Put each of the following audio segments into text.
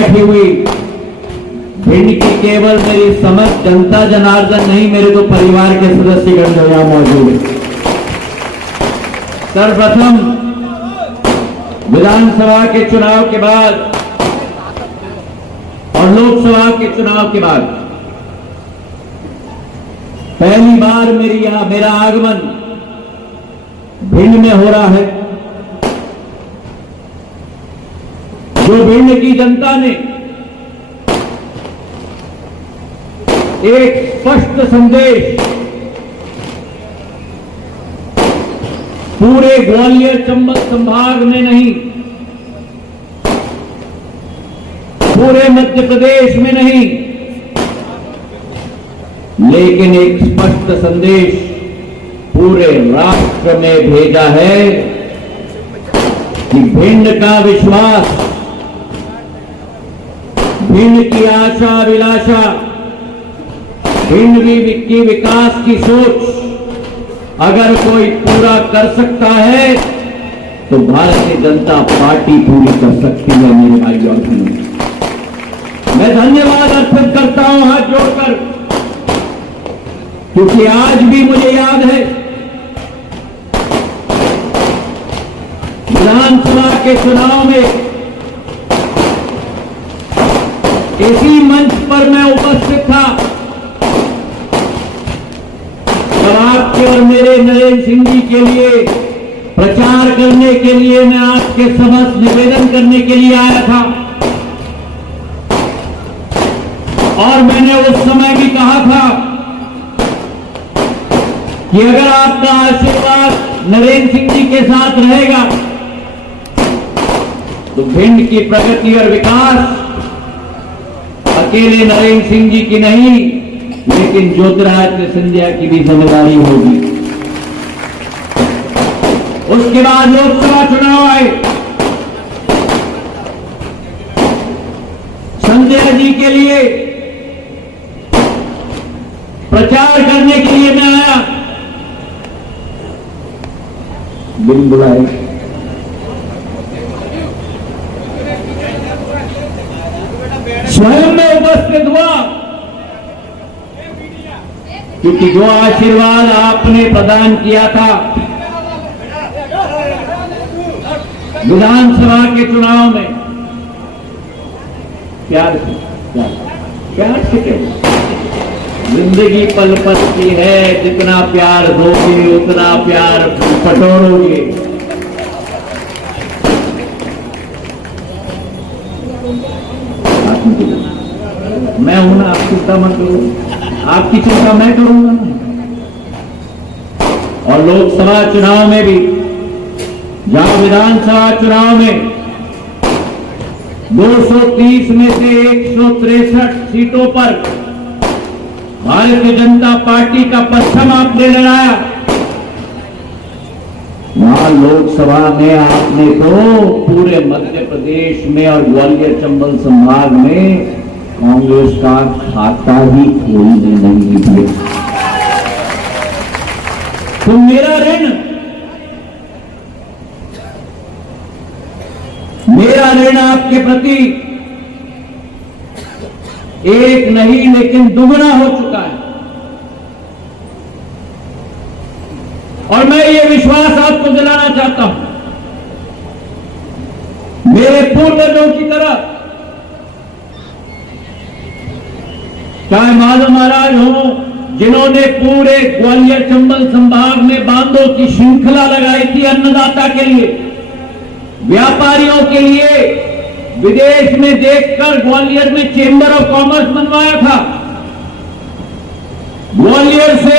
बैठी हुई भिंड की केवल मेरी समझ जनता जनार्दन नहीं, मेरे तो परिवार के सदस्यगण जो यहां मौजूद है। सर्वप्रथम विधानसभा के चुनाव के बाद और लोकसभा के चुनाव के बाद पहली बार मेरा आगमन भिंड में हो रहा है। जो भिंड की जनता ने एक स्पष्ट संदेश पूरे ग्वालियर चंबल संभाग में नहीं, पूरे मध्य प्रदेश में नहीं, लेकिन एक स्पष्ट संदेश पूरे राष्ट्र में भेजा है कि भिंड का विश्वास, भिंड की आशा अभिलाषा, भिंड की विकास की सोच अगर कोई पूरा कर सकता है तो भारतीय जनता पार्टी पूरी कर सकती है। मेरे भाई और बहनों, मैं धन्यवाद अर्पित करता हूं हाथ जोड़कर, क्योंकि आज भी मुझे याद है विधानसभा के चुनाव में इसी मंच पर मैं उपस्थित था जब आपके और मेरे नरेंद्र सिंह जी के लिए प्रचार करने के लिए मैं आपके समक्ष निवेदन करने के लिए आया था। और मैंने उस समय भी कहा था कि अगर आपका आशीर्वाद नरेंद्र सिंह जी के साथ रहेगा तो भिंड की प्रगति और विकास अकेले नरेंद्र सिंह जी की नहीं, लेकिन ज्योतिरादित्य सिंधिया की भी जिम्मेदारी होगी। उसके बाद लोकसभा चुनाव आए, संजय जी के लिए प्रचार करने के लिए मैं आया, बिन बुलाए। स्वयं में उपस्थित हुआ, क्योंकि जो आशीर्वाद आपने प्रदान किया था विधानसभा के चुनाव में, प्यार से जिंदगी पल पल की है, जितना प्यार दोगे उतना प्यार बटोरोगे। मैं हूं ना, आप चिंता मत करो, आपकी चिंता मैं करूंगा ना। और लोकसभा चुनाव में भी, जहां विधानसभा चुनाव में 230 में से 163 सीटों पर भारतीय जनता पार्टी का परचम आपने लहराया, वहां लोकसभा में आपने तो पूरे मध्य प्रदेश में और ग्वालियर चंबल संभाग में कांग्रेस का खाता ही खोलने नहीं दिया। तो मेरा ऋण आपके प्रति एक नहीं लेकिन दुगना हो चुका है। और मैं ये विश्वास आपको दिलाना चाहता हूं, मेरे पूर्वजों की तरह, चाहे माधव महाराज हो जिन्होंने पूरे ग्वालियर चंबल संभाग में बांधों की श्रृंखला लगाई थी अन्नदाता के लिए, व्यापारियों के लिए, विदेश में देखकर ग्वालियर में चेंबर ऑफ कॉमर्स बनवाया था, ग्वालियर से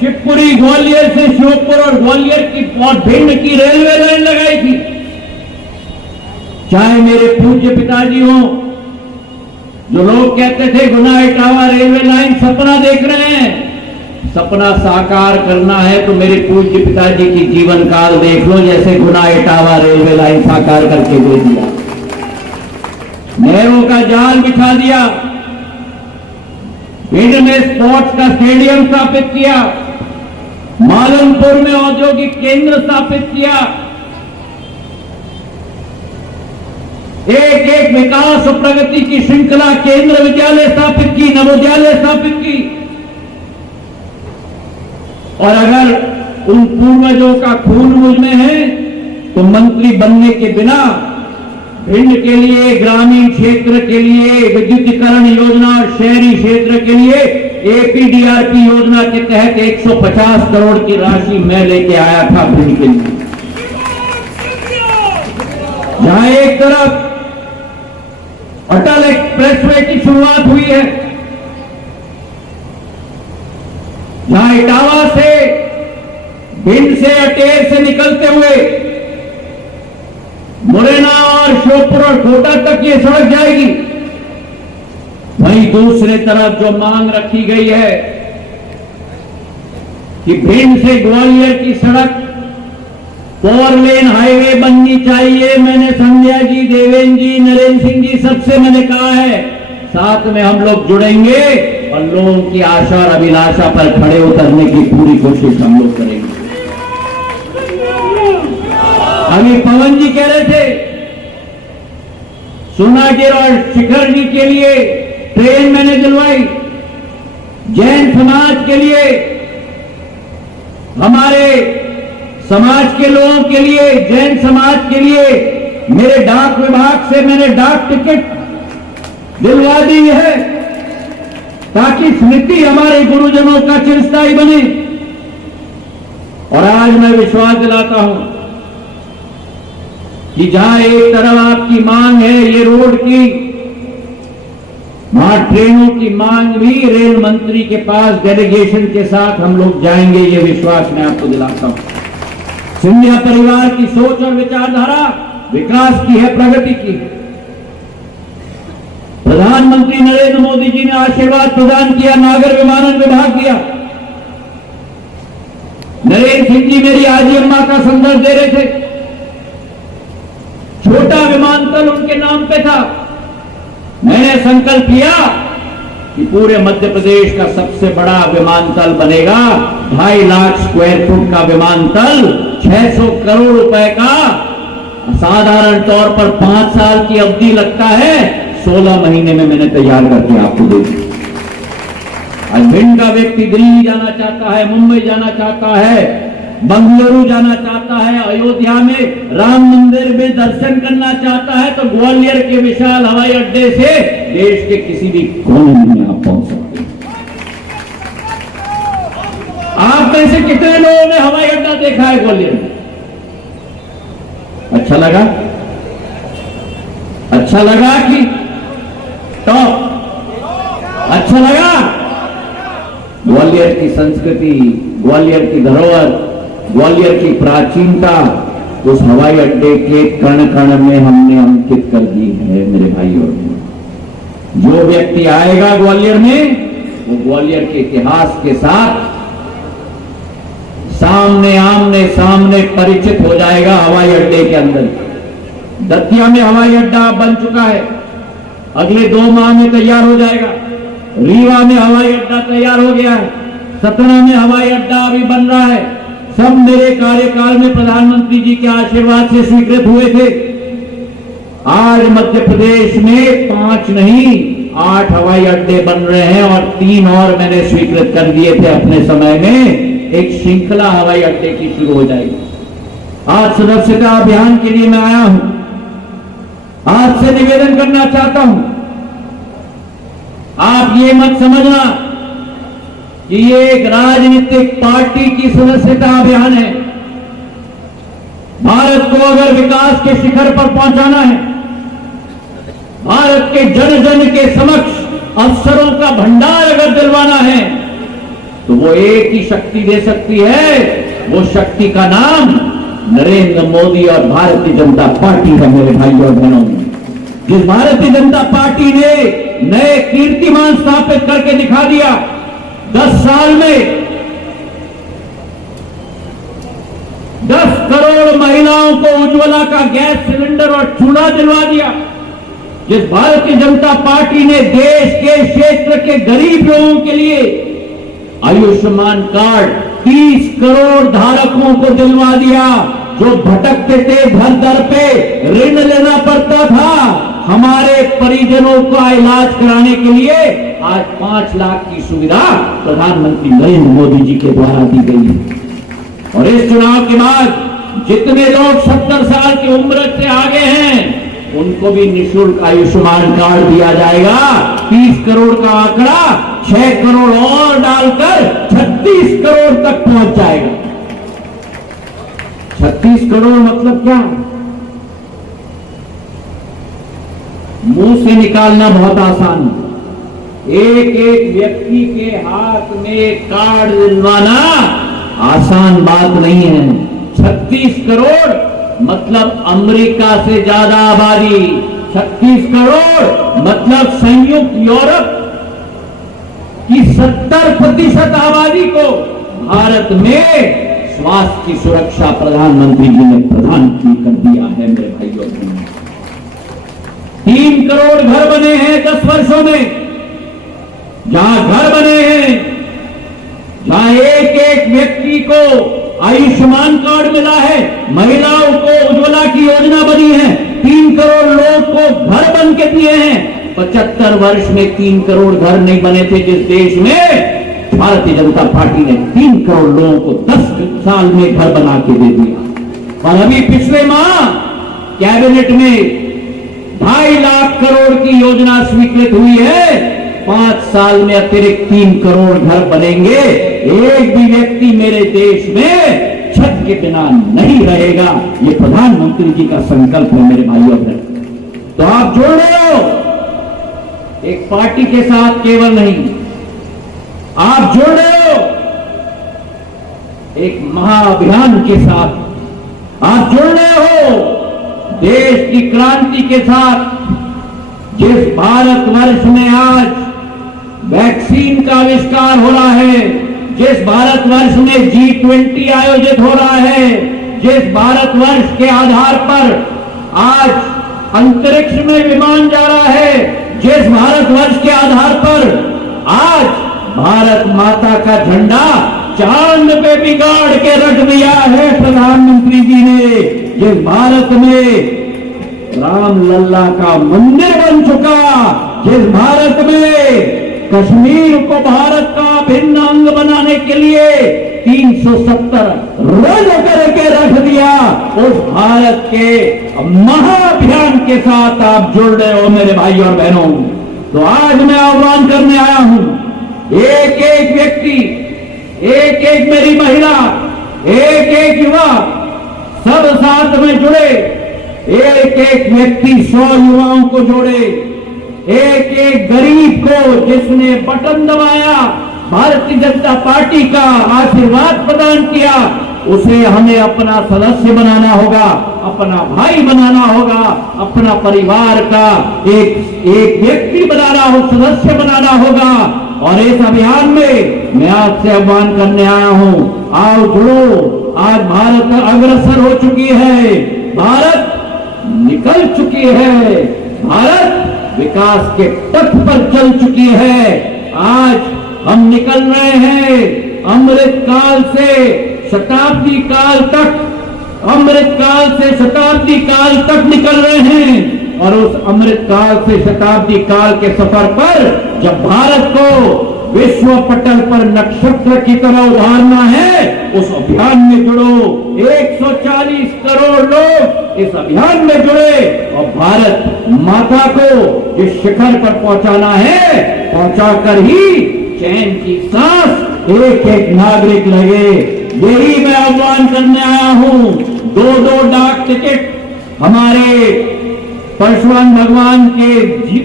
शिवपुरी, ग्वालियर से श्योपुर और ग्वालियर की और भिंड की रेलवे लाइन लगाई थी। चाहे मेरे पूज्य पिताजी हो, जो लोग कहते थे गुना इटावा रेलवे लाइन सपना देख रहे हैं, सपना साकार करना है तो मेरे पूज्य पिताजी की जीवन काल देख लो, जैसे गुना इटावा रेलवे लाइन साकार करके दे दिया, नहरों का जाल बिछा दिया, भिंड में स्पोर्ट्स का स्टेडियम स्थापित किया, मालनपुर में औद्योगिक केंद्र स्थापित किया, एक एक विकास और प्रगति की श्रृंखला, केंद्र विद्यालय स्थापित की, नवोदयालय स्थापित की। और अगर उन पूर्वजों का खून मुझ में है तो मंत्री बनने के बिना भिंड के लिए, ग्रामीण क्षेत्र के लिए विद्युतीकरण योजना और शहरी क्षेत्र के लिए एपीडीआरपी योजना के तहत 150 करोड़ की राशि मैं लेके आया था भिंड के लिए। जहां एक तरफ अटल एक्सप्रेसवे की शुरुआत हुई है, जहां इटावा से, भिंड से, अटेर से निकलते हुए मुरैना और श्योपुर और कोटा तक ये सड़क जाएगी, वहीं दूसरे तरफ जो मांग रखी गई है कि भिंड से ग्वालियर की सड़क 4 लेन हाईवे बननी चाहिए। मैंने संध्या जी, देवेंद्र जी, नरेंद्र सिंह जी सबसे मैंने कहा है, साथ में हम लोग जुड़ेंगे और लोगों की आशा और अभिलाषा पर खड़े उतरने की पूरी कोशिश हम लोग करेंगे। अभी पवन जी कह रहे थे सोनागिर और शिखर जी के लिए ट्रेन मैंने दिलवाई, जैन समाज के लिए, हमारे समाज के लोगों के लिए, जैन समाज के लिए मेरे डाक विभाग से मैंने डाक टिकट दिलवा दी है ताकि स्मृति हमारे गुरुजनों का चिरस्थायी बने। और आज मैं विश्वास दिलाता हूं कि जहां एक तरफ आपकी मांग है ये रोड की, वहां ट्रेनों की मांग भी रेल मंत्री के पास डेलीगेशन के साथ हम लोग जाएंगे, ये विश्वास मैं आपको दिलाता हूं। सिंधिया परिवार की सोच और विचारधारा विकास की है, प्रगति की है। प्रधानमंत्री नरेंद्र मोदी जी ने आशीर्वाद प्रदान किया, नागर विमानन विभाग दिया। नरेंद्र सिंह जी मेरी आजी अम्मा का संदर्भ दे रहे थे, छोटा विमानतल उनके नाम पे था। मैंने संकल्प किया कि पूरे मध्य प्रदेश का सबसे बड़ा विमानतल बनेगा, 2.5 लाख स्क्वायर फुट का विमानतल, 600 करोड़ रुपए का। साधारण तौर पर 5 साल की अवधि लगता है, 16 महीने में मैंने तैयार करके आपको दे दी। आज भिंड का व्यक्ति दिल्ली जाना चाहता है, मुंबई जाना चाहता है, बंगलुरु जाना चाहता है, अयोध्या में राम मंदिर में दर्शन करना चाहता है, तो ग्वालियर के विशाल हवाई अड्डे से देश के किसी भी कोने में आप पहुंच सकते हैं। आप में से कितने लोगों ने हवाई अड्डा देखा है ग्वालियर में? अच्छा लगा? अच्छा लगा कि टॉप? अच्छा लगा? ग्वालियर की संस्कृति, ग्वालियर की धरोहर, ग्वालियर की प्राचीनता उस हवाई अड्डे के कण कण में हमने अंकित कर दी है मेरे भाई और बहनों। जो व्यक्ति आएगा ग्वालियर में, वो ग्वालियर के इतिहास के साथ सामने आमने सामने परिचित हो जाएगा। हवाई अड्डे के अंदर दतिया में हवाई अड्डा बन चुका है, अगले 2 माह में तैयार हो जाएगा। रीवा में हवाई अड्डा तैयार हो गया है, सतना में हवाई अड्डा अभी बन रहा है। सब मेरे कार्यकाल में प्रधानमंत्री जी के आशीर्वाद से स्वीकृत हुए थे। आज मध्य प्रदेश में 5 नहीं 8 हवाई अड्डे बन रहे हैं और 3 और मैंने स्वीकृत कर दिए थे अपने समय में। एक श्रृंखला हवाई अड्डे की शुरू हो जाएगी। आज सदस्यता अभियान के लिए मैं आया हूं, आज से निवेदन करना चाहता हूं, आप ये मत समझना कि ये एक राजनीतिक पार्टी की सदस्यता अभियान है। भारत को अगर विकास के शिखर पर पहुंचाना है, भारत के जन जन के समक्ष अवसरों का भंडार अगर दिलवाना है, तो वो एक ही शक्ति दे सकती है। वो शक्ति का नाम नरेंद्र मोदी और भारतीय जनता पार्टी है मेरे भाइयों और बहनों। जिस भारतीय जनता पार्टी ने नए कीर्तिमान स्थापित करके दिखा दिया, 10 साल में 10 करोड़ महिलाओं को उज्ज्वला का गैस सिलेंडर और चूल्हा दिलवा दिया। जिस भारतीय जनता पार्टी ने देश के क्षेत्र के गरीब लोगों के लिए आयुष्मान कार्ड 30 करोड़ धारकों को दिलवा दिया, जो भटकते थे घर दर पे ऋण लेना पड़ता था, हमारे परिजनों का इलाज कराने के लिए आज 5 लाख की सुविधा प्रधानमंत्री नरेंद्र मोदी जी के द्वारा दी गई है। और इस चुनाव के बाद जितने लोग 70 साल की उम्र से आगे हैं उनको भी निःशुल्क आयुष्मान कार्ड दिया जाएगा। 30 करोड़ का आंकड़ा 6 करोड़ और डालकर 36 करोड़ तक पहुंच जाएगा। 36 करोड़ मतलब क्या? मुंह से निकालना बहुत आसान है, एक एक व्यक्ति के हाथ में कार्ड दिलवाना आसान बात नहीं है। 36 करोड़ मतलब अमेरिका से ज्यादा आबादी, 36 करोड़ मतलब संयुक्त यूरोप की 70% आबादी को भारत में स्वास्थ्य की सुरक्षा प्रधानमंत्री जी ने प्रदान कर दिया है। मेरे भाइयों बहनों, 3 करोड़ घर बने हैं 10 वर्षों में। जहां घर बने हैं, जहां एक एक व्यक्ति को आयुष्मान कार्ड मिला है, महिलाओं को उज्ज्वला की योजना बनी है, 3 करोड़ लोग को घर बन के दिए हैं। 75 वर्ष में 3 करोड़ घर नहीं बने थे जिस देश में भारतीय जनता पार्टी ने 3 करोड़ लोगों को 10 साल में घर बना के दे दिया। और अभी पिछले माह कैबिनेट में 2.5 लाख करोड़ की योजना स्वीकृत हुई है। 5 साल में अतिरिक्त 3 करोड़ घर बनेंगे। एक भी व्यक्ति मेरे देश में छत के बिना नहीं रहेगा। ये प्रधानमंत्री जी का संकल्प है मेरे भाइयों बहनों। तो आप जोड़ रहे हो, एक पार्टी के साथ केवल नहीं, आप जोड़ रहे हो एक महाअभियान के साथ, आप जुड़ रहे हो देश की क्रांति के साथ। जिस भारतवर्ष में आज वैक्सीन का आविष्कार हो रहा है, जिस भारतवर्ष में G20 आयोजित हो रहा है, जिस भारतवर्ष के आधार पर आज अंतरिक्ष में विमान जा रहा है, जिस भारतवर्ष के आधार पर आज भारत माता का झंडा चांद पे बिगाड़ के रख दिया है प्रधानमंत्री जी ने, जिस भारत में राम लल्ला का मंदिर बन चुका, जिस भारत में कश्मीर को भारत का भिन्न अंग बनाने के लिए 370 रन करके रख दिया, उस भारत के महाअभियान के साथ आप जुड़ रहे हो मेरे भाई और बहनों। तो आज मैं आह्वान करने आया हूं, एक एक व्यक्ति, एक एक मेरी महिला, एक एक युवा, सब साथ में जुड़े। एक एक व्यक्ति 100 युवाओं को जोड़े, एक एक गरीब को जिसने बटन दबाया, भारतीय जनता पार्टी का आशीर्वाद प्रदान किया, उसे हमें अपना सदस्य बनाना होगा, अपना भाई बनाना होगा, अपना परिवार का एक व्यक्ति बनाना हो, सदस्य बनाना होगा। और इस अभियान में मैं आपसे आह्वान करने आया हूं, आओ जुड़ो। आज भारत अग्रसर हो चुकी है, भारत निकल चुकी है, भारत विकास के पथ पर चल चुकी है। आज हम निकल रहे हैं अमृत काल से शताब्दी काल तक, अमृत काल से शताब्दी काल तक निकल रहे हैं। और उस अमृत काल से शताब्दी काल के सफर पर जब भारत को विश्व पटल पर नक्षत्र की तरह उभारना है, उस अभियान में जुड़ो। 140 करोड़ लोग इस अभियान में जुड़े और भारत माता को जिस शिखर पर पहुंचाना है, पहुंचाकर ही चैन की सांस एक एक नागरिक लगे। यही मैं आह्वान करने आया हूं। 2-2 डाक टिकट हमारे परशुराम भगवान के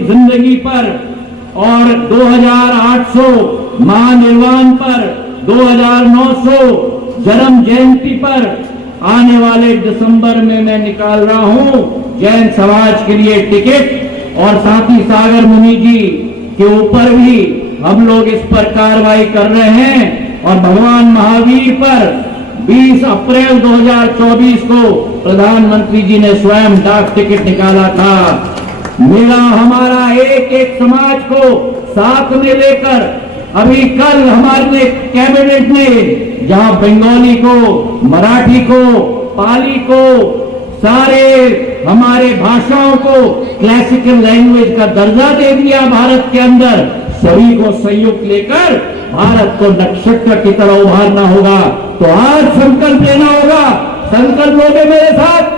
जिंदगी पर और 2800 महानिर्वाण पर, 2900 जन्म जयंती पर आने वाले दिसंबर में मैं निकाल रहा हूं जैन समाज के लिए टिकट। और साथ ही सागर मुनि जी के ऊपर भी हम लोग इस पर कार्रवाई कर रहे हैं। और भगवान महावीर पर 20 अप्रैल 2024 को प्रधानमंत्री जी ने स्वयं डाक टिकट निकाला था। मेरा हमारा एक एक समाज को साथ में लेकर अभी कल हमारे कैबिनेट ने जहां बंगाली को, मराठी को, पाली को, सारे हमारे भाषाओं को क्लासिकल लैंग्वेज का दर्जा दे दिया भारत के अंदर। सभी को संयुक्त लेकर भारत को नक्षत्र की तरह उभारना होगा। तो आज संकल्प लेना होगा। संकल्प लोगे मेरे साथ?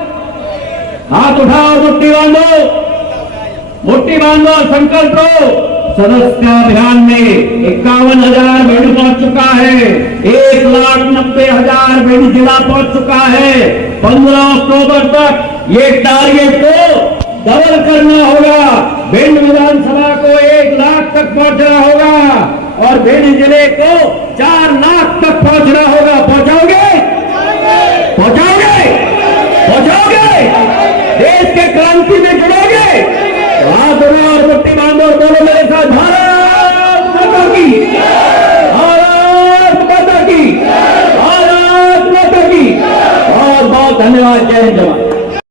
हाथ उठाओ, मुट्ठी बांधो, मुट्ठी बांधो, संकल्प लो। सदस्य अभियान में 51,000 भिंड पहुंच चुका है, 1,90,000 भिंड जिला पहुंच चुका है। 15 अक्टूबर तक ये टारगेट को डबल करना होगा। भिंड विधानसभा को 1 लाख तक पहुंचना होगा और भिंड जिले को 4 लाख तक पहुंचना होगा। पहुंचाओगे? पहुंचाओगे? पहुंचाओगे? देश के क्रांति में जुड़ोगे? हाथ और मुट्ठी बांधो और बोलो मेरे साथ, भारत माता की, भारत माता की, भारत माता की। बहुत बहुत धन्यवाद। जय हिंद।